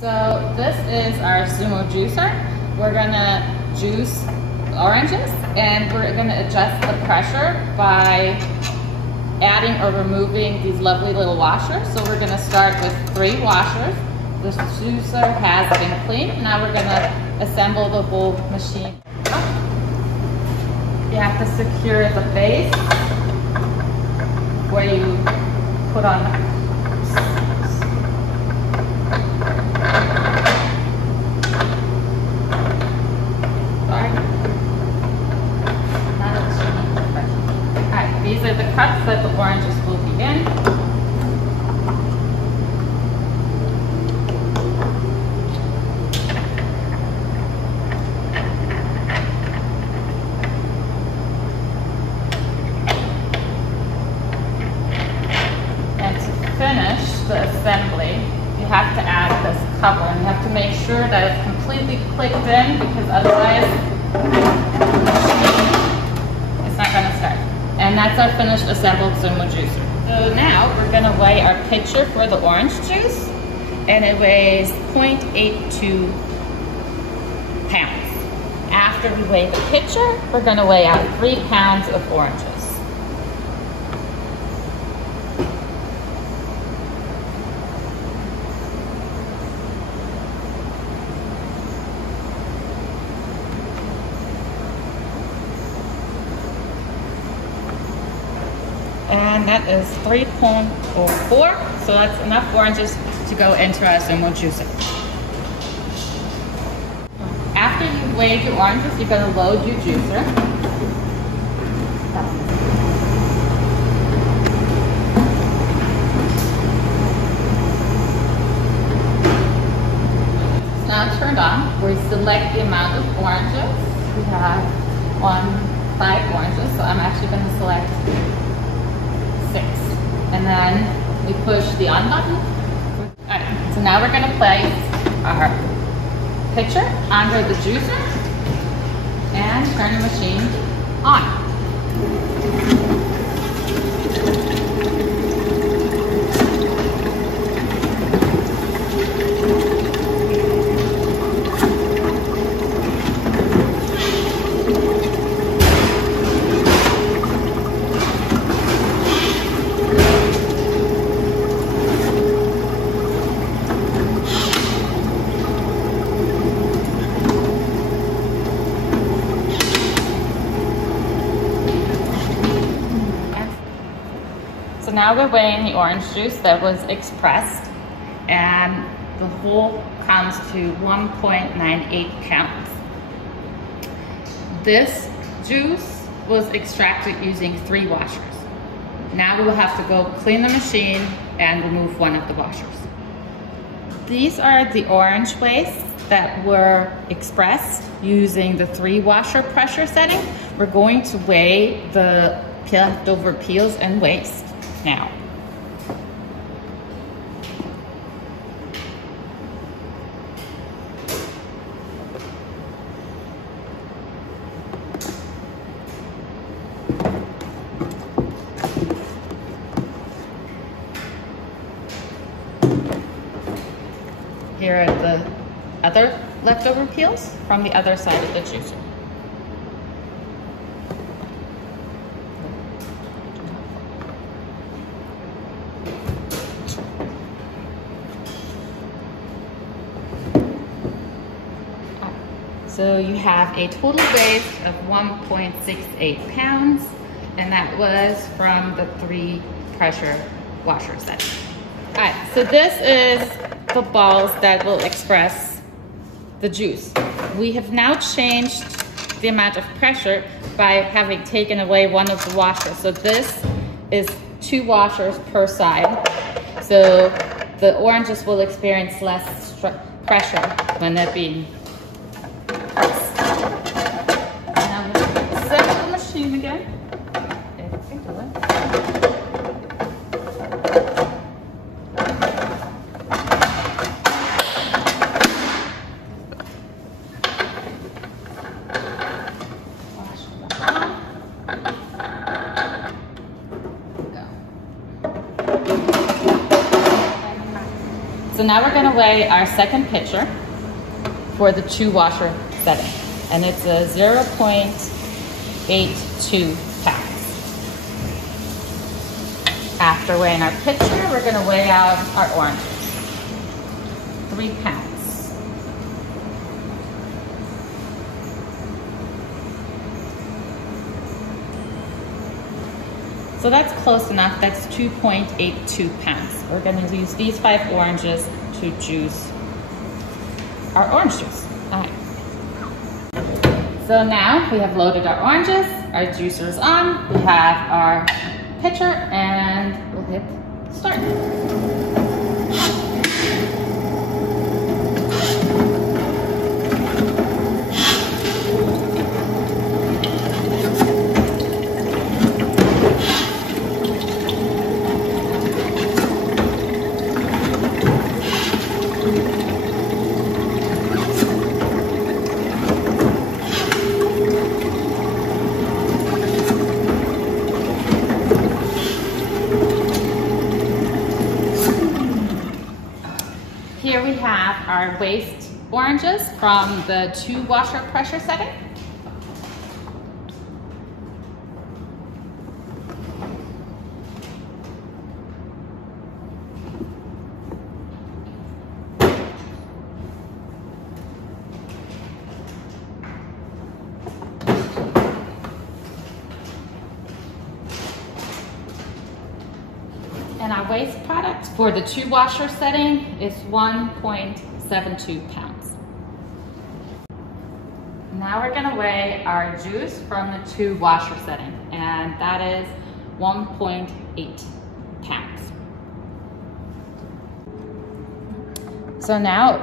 So this is our sumo juicer. We're gonna juice oranges and we're gonna adjust the pressure by adding or removing these lovely little washers. So we're gonna start with 3 washers. The juicer has been cleaned. Now we're gonna assemble the whole machine. You have to secure the base where you put on these are the cuts that the oranges will be in. And to finish the assembly, you have to add this cover, and you have to make sure that it's completely clicked in, because otherwise it's not going to start. And that's our finished assembled sumo juicer. So now we're gonna weigh our pitcher for the orange juice, and it weighs 0.82 pounds. After we weigh the pitcher, we're gonna weigh out 3 pounds of oranges. And that is 3.04, so that's enough oranges to go into our sumo juicer. After you've weighed your oranges, you're going to load your juicer. It's now turned on. We select the amount of oranges. We have 5 oranges, so I'm actually going to select 6. And then we push the on button. Alright, so now we're going to place our pitcher under the juicer and turn the machine on. So now we're weighing the orange juice that was expressed, and the whole comes to 1.98 pounds. This juice was extracted using 3 washers. Now we will have to go clean the machine and remove one of the washers. These are the orange wastes that were expressed using the 3 washer pressure setting. We're going to weigh the leftover peels and waste now. Here are the other leftover peels from the other side of the juicer. So you have a total waste of 1.68 pounds, and that was from the 3 pressure washer sets. All right, so this is the balls that will express the juice. We have now changed the amount of pressure by having taken away one of the washers. So this is 2 washers per side. So the oranges will experience less pressure when they're being pressed. Now we're going to set the machine again. If I can do it. So now we're gonna weigh our second pitcher for the 2 washer setting. And it's a 0.82 pounds. After weighing our pitcher, we're gonna weigh out our oranges. 3 pounds. So that's close enough. That's 2.82 pounds. We're going to use these 5 oranges to juice our orange juice. All right. So now we have loaded our oranges, our juicer's on, we have our pitcher, and we'll hit start. Here we have our waste oranges from the 2 washer pressure setting. And our waste product for the 2 washer setting is 1.72 pounds. Now we're gonna weigh our juice from the 2 washer setting, and that is 1.8 pounds. So now,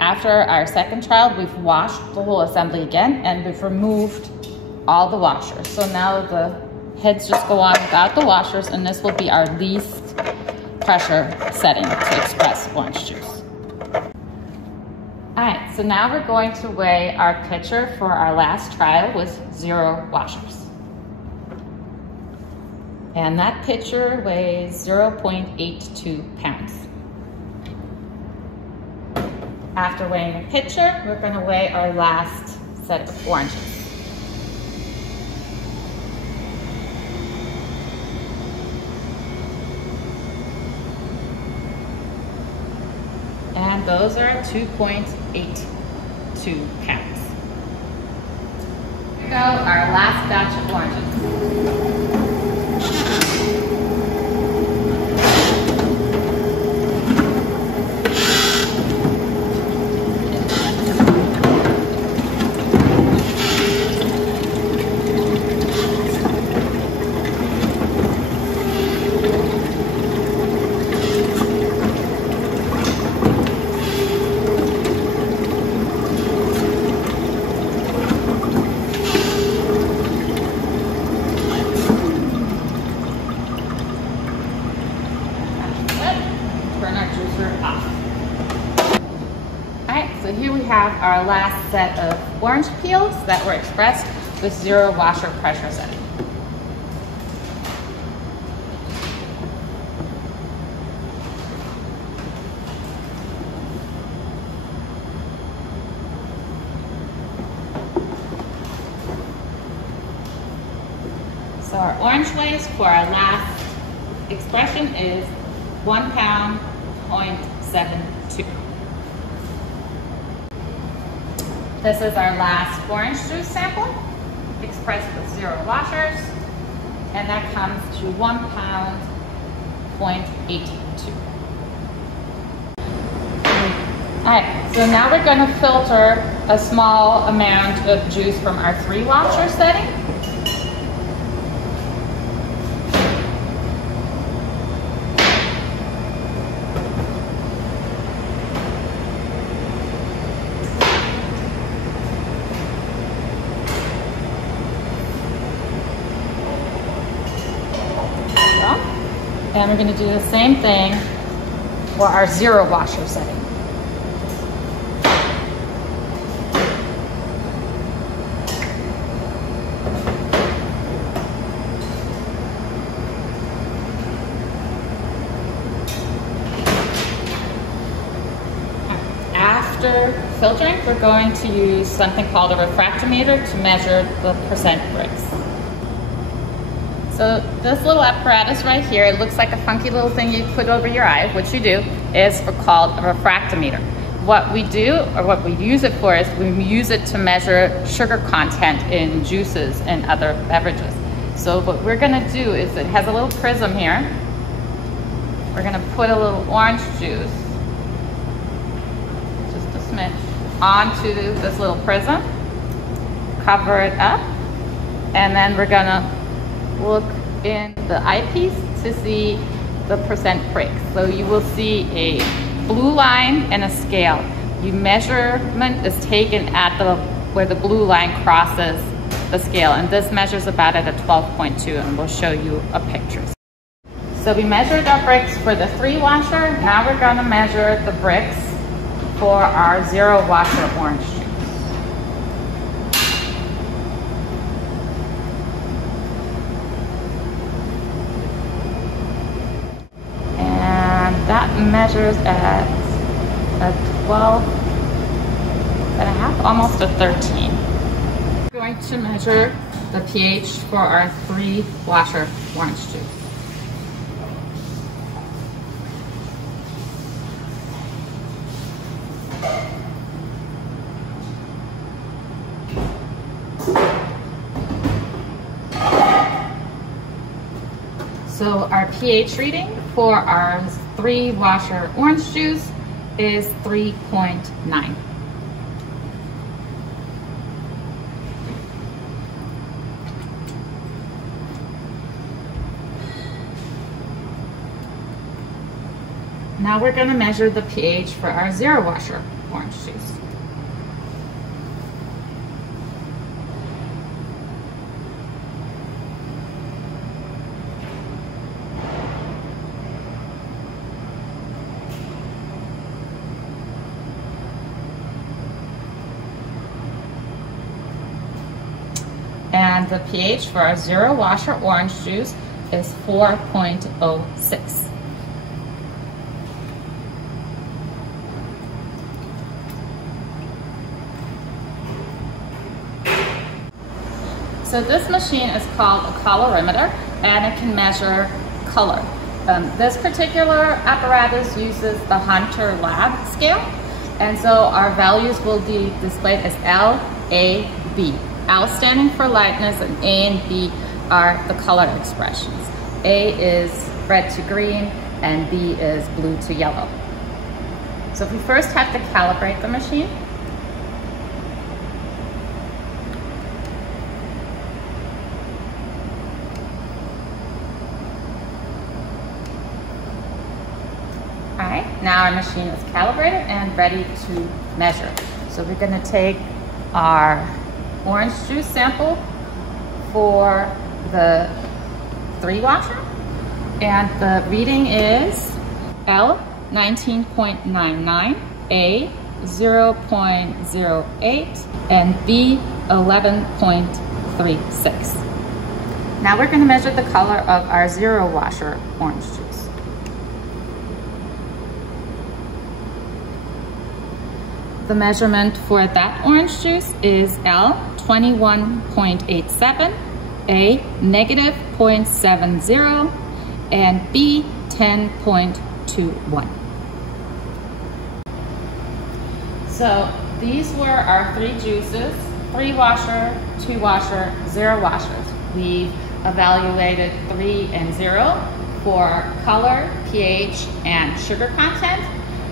after our second trial, we've washed the whole assembly again, and we've removed all the washers. So now the heads just go on without the washers, and this will be our least pressure setting to express orange juice. All right, so now we're going to weigh our pitcher for our last trial with 0 washers. And that pitcher weighs 0.82 pounds. After weighing the pitcher, we're going to weigh our last set of oranges. And those are 2.82 pounds. Here we go, our last batch of oranges. So here we have our last set of orange peels that were expressed with 0 washer pressure setting. So our orange waste for our last expression is 1 pound, 0.72. This is our last orange juice sample, expressed with 0 washers, and that comes to 1 pound, 0.82. All right, so now we're going to filter a small amount of juice from our 3 washer setting. And we're going to do the same thing for our 0 washer setting. after filtering, we're going to use something called a refractometer to measure the percent bricks. So this little apparatus right here, it looks like a funky little thing you put over your eye, which you do, is called a refractometer. What we do, or what we use it for, is we use it to measure sugar content in juices and other beverages. So what we're gonna do is, it has a little prism here. We're gonna put a little orange juice, just a smidge, onto this little prism, cover it up, and then we're gonna look in the eyepiece to see the percent bricks. So you will see a blue line and a scale. Your measurement is taken at where the blue line crosses the scale, and this measures about at a 12.2, and we'll show you a picture. So we measured our bricks for the 3 washer. Now we're gonna measure the bricks for our 0 washer orange juice. That measures at a 12.5, almost a 13. We're going to measure the pH for our 3 washer orange juice. So our pH reading for our 3 washer orange juice is 3.9. Now we're going to measure the pH for our 0 washer orange juice. And the pH for our 0 washer orange juice is 4.06. So this machine is called a colorimeter, and it can measure color. This particular apparatus uses the Hunter Lab scale, and so our values will be displayed as L, A, B. L standing for lightness, and A and B are the color expressions. A is red to green, and B is blue to yellow. So if we first have to calibrate the machine, now our machine is calibrated and ready to measure. So we're going to take our orange juice sample for the 3 washer, and the reading is L 19.99, A 0.08, and B 11.36. Now we're going to measure the color of our 0 washer orange juice. The measurement for that orange juice is L 21.87, A negative 0.70, and B 10.21. So these were our 3 juices: 3 washer, 2 washer, 0 washers. We've evaluated 3 and 0 for color, pH, and sugar content.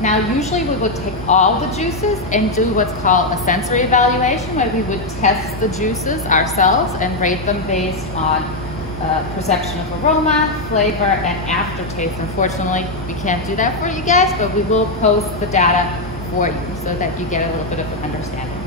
Now, usually we would take all the juices and do what's called a sensory evaluation, where we would test the juices ourselves and rate them based on perception of aroma, flavor, and aftertaste. Unfortunately, we can't do that for you guys, but we will post the data for you so that you get a little bit of an understanding.